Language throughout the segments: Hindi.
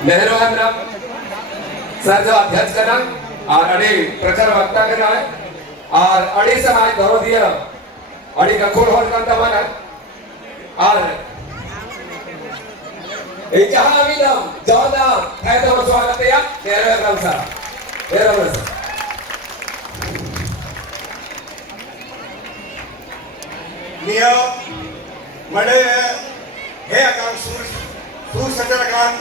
नेहरू हेमरम सर जो अध्यक्ष करना और अड़ी प्रखर वक्ता करना है और अड़ी समाज धरो दिया अड़ी का खोल होल करता बना और जहाँ भी नाम जौदा है तो स्वागत है नेहरू हेमरम सर नेहरू हेमरम सर निया मडे हे अकान सूर सजर अकान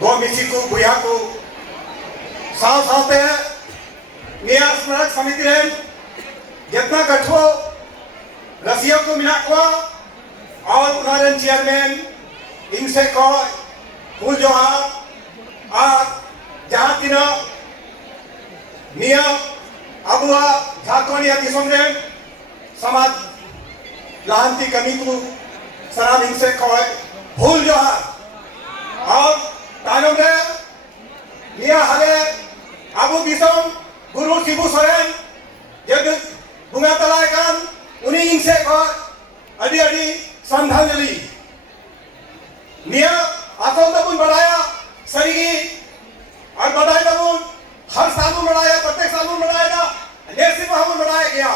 गो मिसी को बुया को साथ साथ है निया स्मारक समिति रहे जितना गठो रसिया को मिला को और उन्होंने चेयरमैन इनसे को फूल जोहार और जहाँ तीनों निया अबुआ झारखंड या दिसों में समाज लांती कमी को सराब इनसे कोई भूल जो है और तानों ने ये हरे अबू बिसम गुरु शिबू सोरेन जब बुंगा तलाय कान उन्हीं इनसे कोई अड़ी अड़ी संधान ली निया आसों तबुन बढ़ाया सरीगी और बढ़ाए तबुन हर साल में बढ़ाया प्रत्येक साल में बढ़ाया था नेस से वहाँ बढ़ाया गया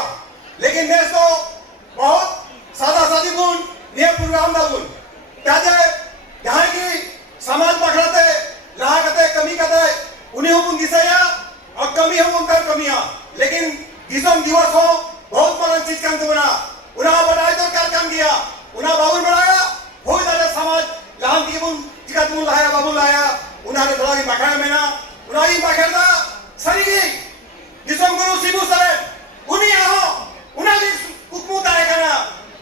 लेकिन नेस तो बहुत सादा सादी गुण ये प्रोग्राम ना गुण क्या जाए यहाँ की समाज पकड़ते लहा करते कमी करते उन्हें हम दिसाया और कमी हम उनका कमियां लेकिन दिसम दिवस हो बहुत बड़ा चीज काम तो बना उन्हें बढ़ाए तो क्या काम किया उन्हें बाबुल बढ़ाया हो जाने समाज लहान की बुन जिका तुम लाया बाबुल लाया उन्हें थोड़ा की पकड़ा में ना उन्हें ही पकड़ना सही दिसम गुरु शिबू सरे उन्हीं यहाँ उन्हें की हुकूमत आएगा ना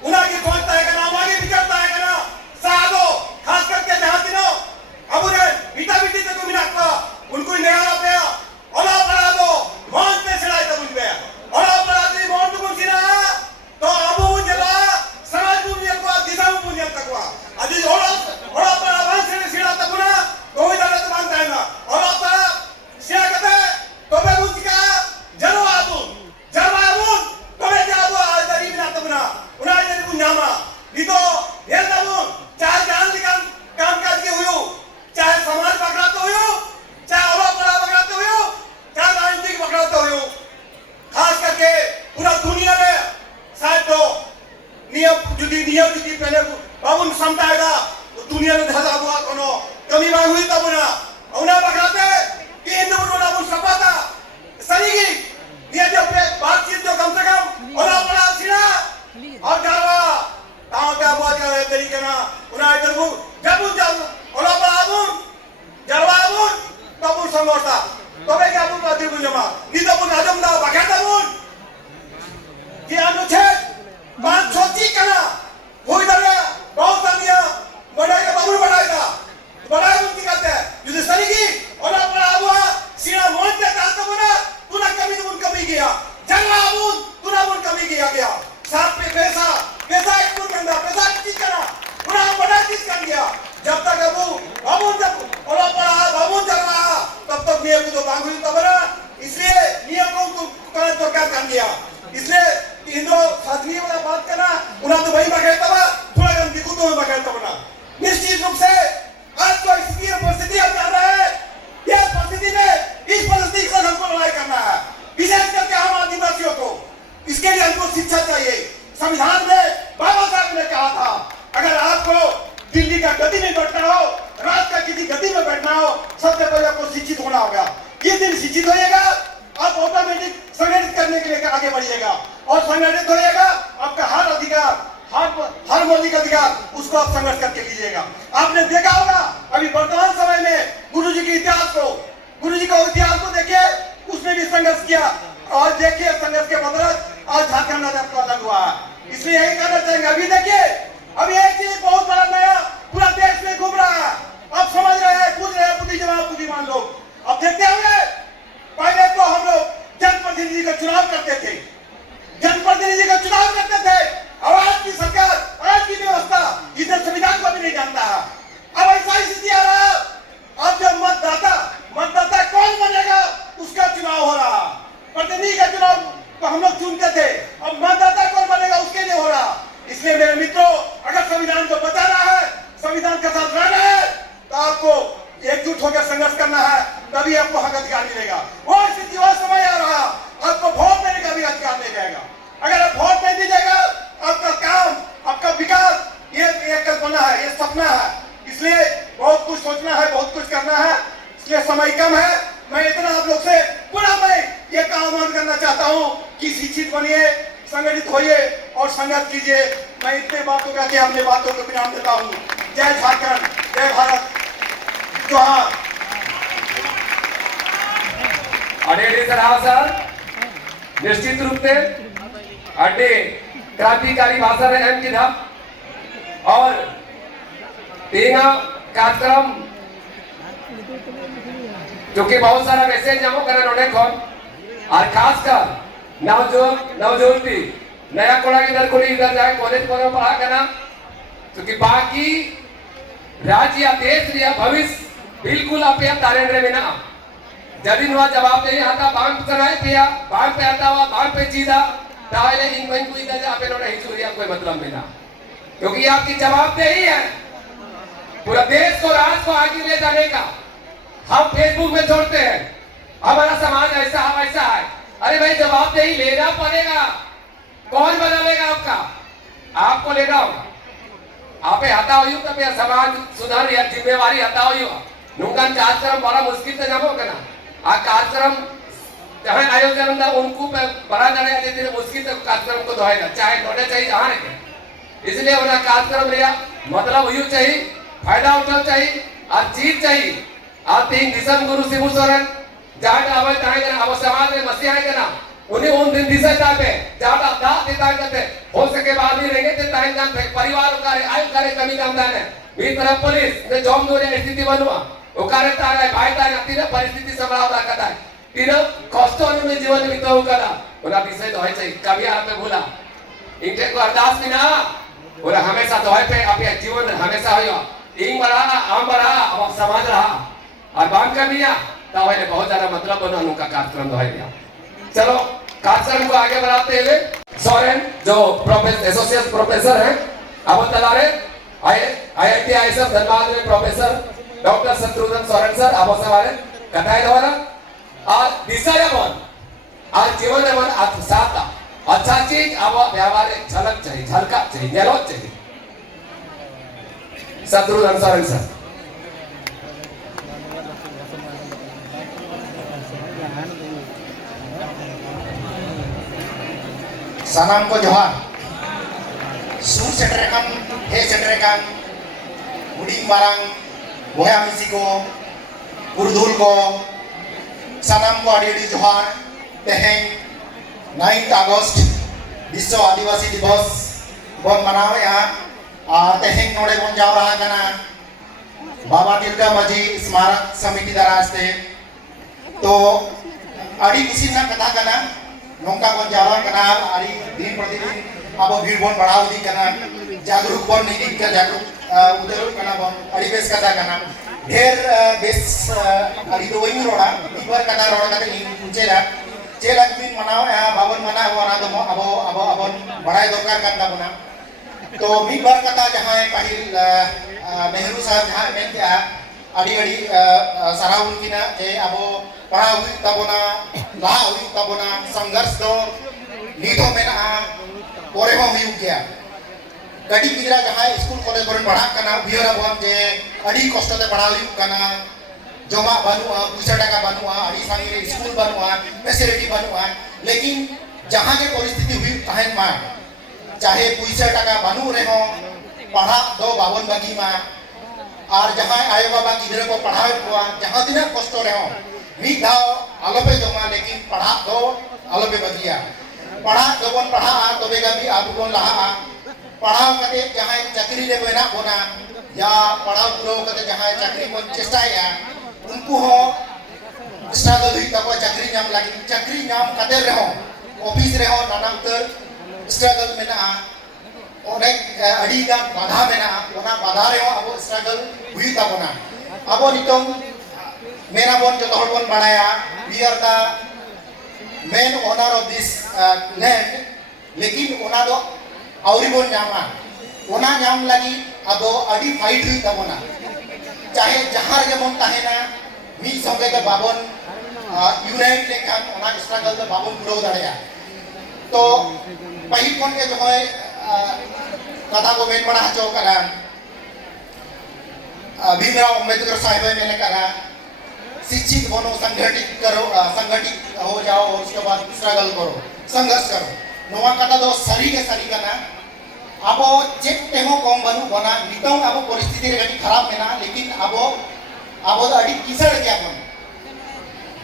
उन्हें की कौन आएगा ना हमारी विचारता आएगा ना साधो खास करके जहाँ दिनों अब उन्हें बिटा बिटी तक को मिला का उनको नया पे और आप बना दो मौन पे चढ़ाई तब उनपे और आप बना दी मौन तो कौन सी ना तो अबू मुझला समाज मुझे को दिशा मुझे तक हुआ अभी और आप बना वन से सीढ़ा तक ना तो ही दादा तो मानता है ना और आप बना सीढ़ा कहते तो मैं मुझका जलवाबू तो मैं जाबू आज तरी बिना तब ना उन्हें जब बुन्यामा नितो ये तबू चाहे जान निकाल काम काज के हुए चाहे समाज पकड़ाते हुए चाहे औरत बड़ा पकड़ाते हुए चाहे राजनीतिक पकड़ाते हुए खास करके पूरा दुनिया में शायद तो नियम जुदी पहले बाबुन समझाएगा तो दुनिया में धजा हुआ कोनो कमी बात हुई तब ना उन्हें पकड़ाते कि इन दोनों ना बुन सपाता सही की ये जो बातचीत जो कम से कम और बड़ा सीना और जावा ताऊ क्या बात कर रहे तरीके ना उन्हें इधर वो जब उन जाओ और बड़ा आबुन जावा आबुन तब उन समझता तो मैं क्या बुन आदि बुन जमा नहीं तो बुन आदम ना बगैर तब उन कि अनुच्छेद 530 करना वो इधर है बहुत सारियां बढ़ाएगा बाबू बढ़ाएगा बढ़ाए उनकी कहते हैं जो सही की और बड़ा आबुआ सीना मोड़ पे काटता बना तूने कमी तो उन कमी किया जंगा आबुन तूने उन कमी किया गया साथ पे पैसा एक पूर्ण करना पैसा चीज करना उन्हें बड़ा चीज कर दिया जब तक अबू जब और बड़ा बाबू चल रहा तब तक नियम को तो मांग हुई तब ना इसलिए नियम को करने तो क्या कर दिया इसलिए हिंदू साधनी वाला बात करना उन्हें तो वही बगैर तब थोड़ा कम दिखू तो बगैर तब ना निश्चित रूप से आज तो इसकी परिस्थिति हम कर रहे हैं यह परिस्थिति में इस परिस्थिति को हमको लड़ाई करना है विशेष करके हम आदिवासियों को इसके लिए हमको शिक्षा चाहिए संविधान में बाबा साहब ने कहा था अगर आपको दिल्ली का गति में बैठना हो रात का किसी गति में बैठना हो सबसे पहले आपको शिक्षित होना होगा ये दिन शिक्षित होइएगा आप ऑटोमेटिक संगठित करने के लिए आगे बढ़िएगा और संगठित होइएगा आपका हर अधिकार हर मौलिक अधिकार उसको आप संघर्ष करके लीजिएगा आपने देखा होगा अभी वर्तमान समय में गुरु जी का इतिहास को देखिए उसने भी संघर्ष किया और देखिए संघर्ष के बदौलत आज झारखंड आपको अलग हुआ है इसलिए यही कहना चाहेंगे अभी देखिए अभी एक चीज बहुत बड़ा नया पूरा देश में घूम रहा है आप समझ रहे हैं पूछ रहे हैं बुद्धिमान लोग अब देखते होंगे पहले तो हम लोग जनप्रतिनिधि का चुनाव करते थे और आज की सरकार आज की व्यवस्था जिसने संविधान को भी नहीं जानता है अब ऐसा एकजुट होकर संघर्ष करना है, तभी आपको हक अधिकार मिलेगा। वो स्थिति वो समय आ रहा, आपको वोट देने का भी अधिकार नहीं रहेगा। अगर आप वोट नहीं दीजिएगा, आपका काम, आपका विकास, ये कल्पना है, ये सपना है। इसलिए बहुत कुछ सोचना है, बहुत कुछ करना है, इसलिए समय कम है। मैं इतना आप लोग से पूरा मैं ये आह्वान करना चाहता हूँ कि शिक्षित बनिए, संगठित होइए और संघर्ष कीजिए। मैं इतने बातों का अपने बातों को विराम देता हूँ। जय झारखंड, जय भारत, जोहार। अडे सर निश्चित रूप से अड्डे क्रांतिकारी भाषण है की धाम और तीना कार्यक्रम जो कि बहुत सारा मैसेज जमो करे नोने कौन और खासकर नवजुवती नया कोड़ा इधर कोई इधर जाए कॉलेज को पढ़ा करना, क्योंकि बाकी राज्य या देश या भविष्य बिल्कुल आप यहाँ तारेंद्र में ना जब इन जवाब नहीं आता बांध चलाए पिया बांध पे आता हुआ बांध पे जीता ताले इन मन को इधर आप लोग नहीं चुरिया कोई मतलब में ना, क्योंकि आपकी जवाबदेही है पूरा देश को राष्ट्र को आगे ले जाने का। हम फेसबुक में छोड़ते हैं हमारा समाज ऐसा है वैसा है, अरे भाई जवाबदेही लेना पड़ेगा। कौन बना लेगा आपका? आपको लेना होगा। आप हता हो तब यह समाज सुधार या जिम्मेवारी हता हो नुकसान कार्यक्रम बड़ा मुश्किल से जमो करना आ कार्यक्रम जहाँ आयोजन था उनको बड़ा जाने देते मुश्किल से कार्यक्रम को दोहराएगा चाहे लौटे चाहिए जहाँ नहीं, इसलिए उन्हें कार्यक्रम लिया मतलब हुई चाहिए फायदा उठा चाहिए और जीत चाहिए। और 3 दिसंबर गुरु शिबू सोरेन जहाँ आवे तहाँ अब समाज में मसीहा है ना उन्हें उन दिन दिशा जाते जहाँ दांत देता करते हो सके बाद नहीं रहेंगे तो टाइम जान परिवार कार्य आयु कार्य कमी काम दान है भी तरफ पुलिस ने जॉब दो स्थिति बनवा वो कार्य तारा भाई तारा तीन परिस्थिति संभाल रखा है तीन कष्ट उन्होंने जीवन में तो करा उनका विषय तो है चाहिए कभी आप पे भूला इनके को अरदास भी ना बोला हमेशा तो है पे आप जीवन हमेशा हो इंग बड़ा आम बड़ा अब समाज रहा और बांध का भी तो बहुत ज्यादा मतलब बना उनका कार्यक्रम तो है। चलो कार्यक्रम को आगे बढ़ाते हुए सोरेन जो एसोसिएट प्रोफेसर हैं अब तलारे IIT ISF धनबाद में professor doctor Shatrughan Soren sir अब सवारे कथाएं द्वारा और दिशा बोल और जीवन में साथ अच्छा चीज अब व्यवहार झलक चाहिए झलका चाहिए नेरोज चाहिए। शत्रुघ्न सोरेन सर सानाम को जोहार सूर सेटरेकान हे सेटरेकान उडिंग मारांग बोया मिसी को पुरुधुल को सानाम को अड़ी जोहार तेहें 9 अगस्त विश्व आदिवासी दिवस बन मनावे और तेहें नोड़े बन जाव रहा कना बाबा तिलका माझी स्मारक समिति दराजते तो अड़ी किसी ना कथा कना नौका बन जावा कना आरी दिन प्रतिदिन अब भीड़ बन बढ़ाव दी कना जागरूक बन नहीं दी जागरूक उधर कना बन अड़ी बेस कथा कना ढेर बेस अड़ी तो वही रोड़ा इबर कथा रोड़ा कते नहीं पूछेला चेला दिन मनाओ बावन मना हो ना तो अब बड़ाई दरकार करता बना तो मी बार कथा जहाँ पहिल नेहरू साहब जहाँ मेन क्या अड़ी अड़ी सारा उनकी ना जे अब पढ़ा हुई तबोना ला हुई तबोना संघर्ष दो नीतो में ना पोरे में हुई क्या कड़ी किधरा जहाँ स्कूल कॉलेज पर पढ़ा करना बियर अब हम जे अड़ी कष्ट से पढ़ा हुई करना जमा बनुआ पूछा टका बनुआ अड़ी सानी स्कूल बनुआ फैसिलिटी बनुआ लेकिन जहाँ के परिस्थिति हुई कहें माँ चाहे पूछा टका बनु रहे हो पढ़ा दो बावन बगी माँ और जहाँ आयो बाबा किधर को पढ़ा हुआ जहाँ दिन कष्ट रहे हो भी दाव अलबे जमा लेकिन पढ़ा दो अलबे बगिया पढ़ा दोबन पढ़ा तो बेगा भी आप लोग लहा पढ़ा कते जहाँ चाकरी ले बना बोना या पढ़ा पूरा कते जहाँ चाकरी को चेष्टा है उनको हो स्ट्रगल हुई तब चाकरी नाम लगी चाकरी नाम कते रहो ऑफिस रहो नाना उतर स्ट्रगल में ना अनेक अड़ी का बाधा में ना वना बाधा रहो अब स्ट्रगल हुई तब ना अब नितों मेरा बोन जो तोड़ बोन बनाया we are the main owner of this land लेकिन उना दो आउरी बोन जामा उना जाम लगी अब अड़ी फाइट हुई तब ना चाहे जहाँ रे बन तहेना मी संगे तो बाबन यूनाइट लेखान ओना स्ट्रगल तो बाबन पुरो दाड़िया तो पहिल कोन के जो है कथा को मेन बड़ा हचो करा भीमराव अम्बेडकर साहिब मैंने कहा शिक्षित बनो, संगठित हो जाओ और उसके बाद स्ट्रगल करो, संघर्ष करो। नोआ कथा दो सरी के सरी करना अब चेक तेहो कम बनू बना नितों अब परिस्थिति रे गटी खराब मेना लेकिन अब तो अड़ी किसड़ गया बन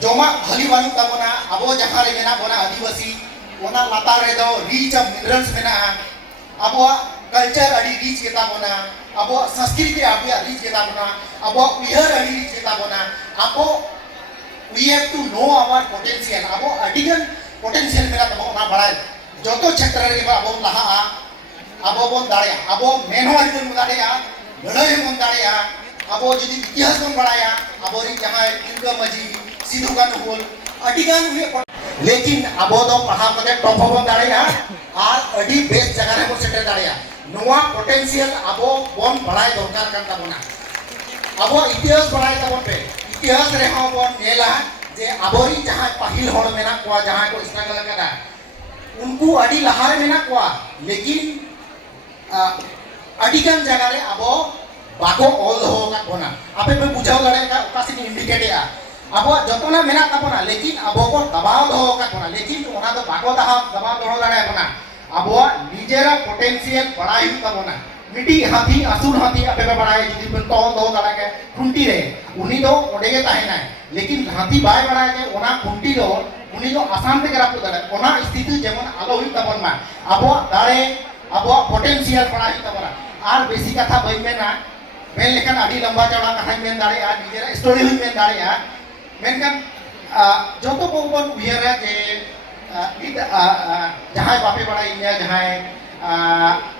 जोमा भली बनू तबना अब जहां रे मेना बना आदिवासी ओना लातार रे दो रीच ऑफ मिनरल्स मेना अब कल्चर अड़ी रीच केता बना अब संस्कृति आबे रीच केता बना अब उयर अड़ी रीच केता बना अब we have to know our potential अब अडिगन पोटेंशियल मेरा तब ओना बड़ा जो तो क्षेत्र रे अब लहा अब बन दाड़िया अब मेनवा बन दाड़िया लड़ाई बन दाड़िया अब जदि इतिहास बन बड़ाया अब री जहां तिलका मजी सिधु कानू बोल अडिगन हुए लेकिन अब तो पढ़ा कते टॉप बन दाड़िया और अडी बेस्ट जगह रे बन सेटल दाड़िया नोआ पोटेंशियल अब बन बड़ाई दरकार कान तबना अब इतिहास बड़ाई तबन पे इतिहास रे हम बन नेला जे अबोरी जहां पहिल होड़ मेना को जहां को स्ट्रगल करा उनको अडी लहार मेना को लेकिन अडिगन जगह रे अब बाको ऑल हो का बना आपे पे बुझाव लड़े का ओकासी इंडिकेट या अब जतना मेना तबना लेकिन अब को दबाव हो का बना लेकिन ओना तो बाको दबाव दो लड़े बना अब निजेरा पोटेंशियल बड़ाई तबना मिटी हाथी असुर हाथी आपे पे बड़ाई जदी बन तोल दो लड़ा के खुंटी रे उनी दो ओडे के ताहे ना लेकिन हाथी बाय बड़ाई के ओना खुंटी दो उनी दो आसान ते करा पुदर ओना स्थिति जेमन आलो हुई तबन मा अब दाड़े अब पोटेंशियल बड़ाई तबना आर बेसी कथा बई मेना मेन लेखन आडी लंबा चौड़ा कथा मेन दाड़े आ निजेरा स्टोरी हुई मेन दाड़े आ मेनकन जतो को बन उयरा जे जहां बापे बड़ाई या जहां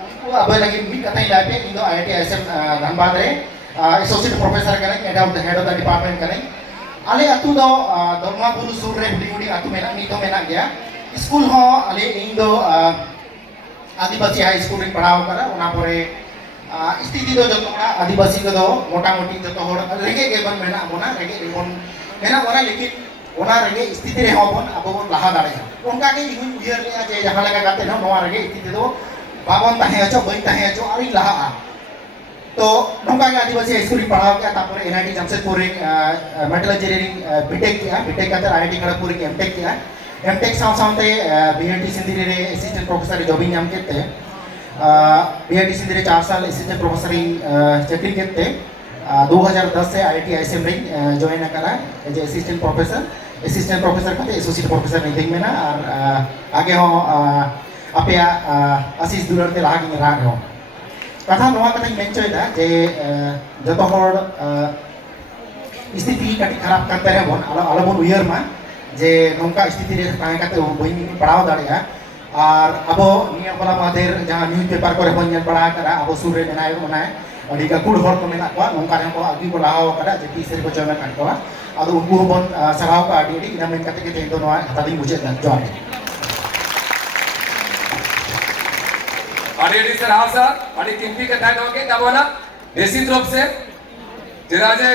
उनको अब लगी मी कथा लाइपे इन दो आईआईटी एसएम धनबाद रे एसोसिएट प्रोफेसर करें हेड ऑफ द डिपार्टमेंट करें आले अतु दो दरमा बुरु सुर रे हुडी हुडी अतु मेना नी तो मेना गया स्कूल हो आले इन दो आदिवासी हाई स्कूल रे पढ़ाव करा ओना परे स्थिति दो जतो आदिवासी को दो मोटा मोटी जतो होड़ रेगे के बन मेना बोना रेगे बन मेना बोना लेकिन ओना रेगे स्थिति रे होबन अबो बन लहा दाड़े उनका के इहुन उयर रे जे जहां लगा गाते न नोआ रेगे स्थिति दो बाबन ताहे अचो बई ताहे अचो आरी लहा तो नोका के आदिवासी स्कूल पढ़ाव के तापर एनआईटी जमशेदपुर रे मेटल इंजीनियरिंग बीटेक किया बीटेक का आईआईटी खड़गपुर के एमटेक किया एमटेक साथे बीआईटी सिंधी रे असिस्टेंट प्रोफेसर जॉबिंग नाम केते बीआईटी सिंधी रे 4 साल असिस्टेंट प्रोफेसर चाकरी केते 2010 से आईआईटी आईएसएम रे जॉइन करा एज असिस्टेंट प्रोफेसर कते एसोसिएट प्रोफेसर नहीं में ना और आगे हो अपया आशीष दुलर ते लाग रहा हो कथा नोआ कथा मेन चोयदा जे जतो होड़ स्थिति कटी खराब करते रहे बन आलो बन उयर मा जे नोंका स्थिति रे ताहे कते बई पढ़ाव दाड़िया और अब निया बला मादेर जहां न्यूज पेपर को रे बन नेल पढ़ा करा अब सुर रे बनाए बनाए अड़ी का कुड़ होड़ को मेना को नोंका रे को आगी को लाहाव करा जे तीसरे को जमे काट को आदो उनको बन सराव का अड़ी इना मेन कते के दो नोआ हता दिन बुझे जोर अड़ी सर हां सर अड़ी किंपी कथा दोगे तब बोला निश्चित रूप से जिराजे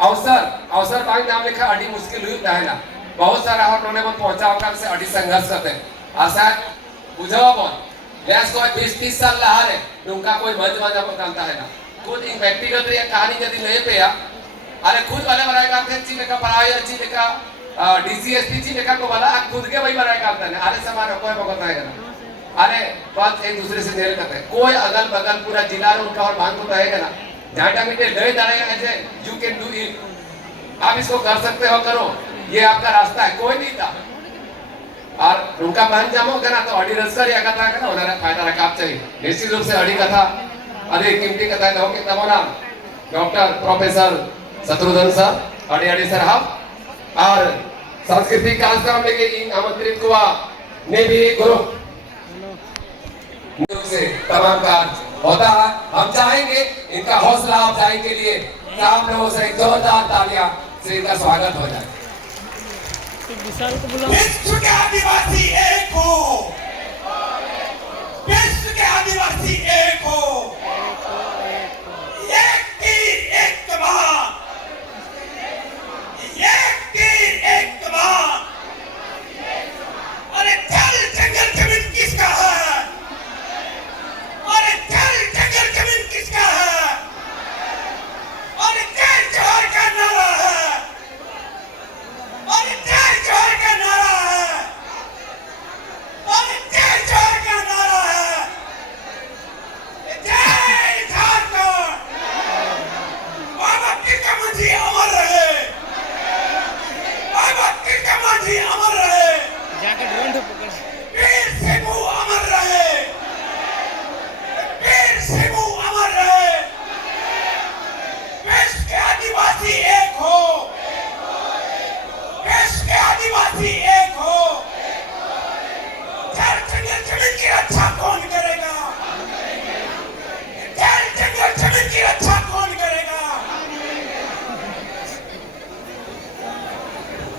अवसर पाई नाम लिखा अड़ी मुश्किल हुई है बहुत सारा होने में पहुंचा होकर से अड़ी संघर्ष करते आशा बुझावा बोल गैस को 20-30 साल लहा रे उनका कोई मंच बजा करता है ना खुद इन व्यक्तिगत रे कहानी यदि नहीं पे अरे खुद वाले बनाए करते ची लेका पढ़ाई ची लेका डीसीएसपी ची लेका को वाला खुद के वही बनाए करते हैं अरे समाज कोई भगत है ना अरे बात एक दूसरे से नेल करते हैं कोई अगल बगल पूरा जिला रे उनका और बांध होता है ना जाटा मिटे ले दाड़ेगा ऐसे यू कैन डू इट आप इसको कर सकते हो करो ये आपका रास्ता है कोई नहीं था और उनका बहन जामो करना तो अड़ी रसकर या कथा करना उन्हें फायदा रखा चाहिए निश्चित रूप से अड़ी कथा अरे कीमती कथा है कि तमोना डॉक्टर प्रोफेसर शत्रुघ्न सर अड़ी सर हम और सांस्कृतिक कार्यक्रम लेके इन आमंत्रित हुआ ने भी गुरु से तमाम कार्य होता है हम चाहेंगे इनका हौसला अफजाई के लिए आप लोगों से जोरदार तालियां से इनका स्वागत हो जाए विश्व के आदिवासी एक हो विश्व के आदिवासी एक हो एक तीर एक कमान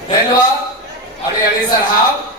धन्यवाद अड़ी अड़ी सरहाव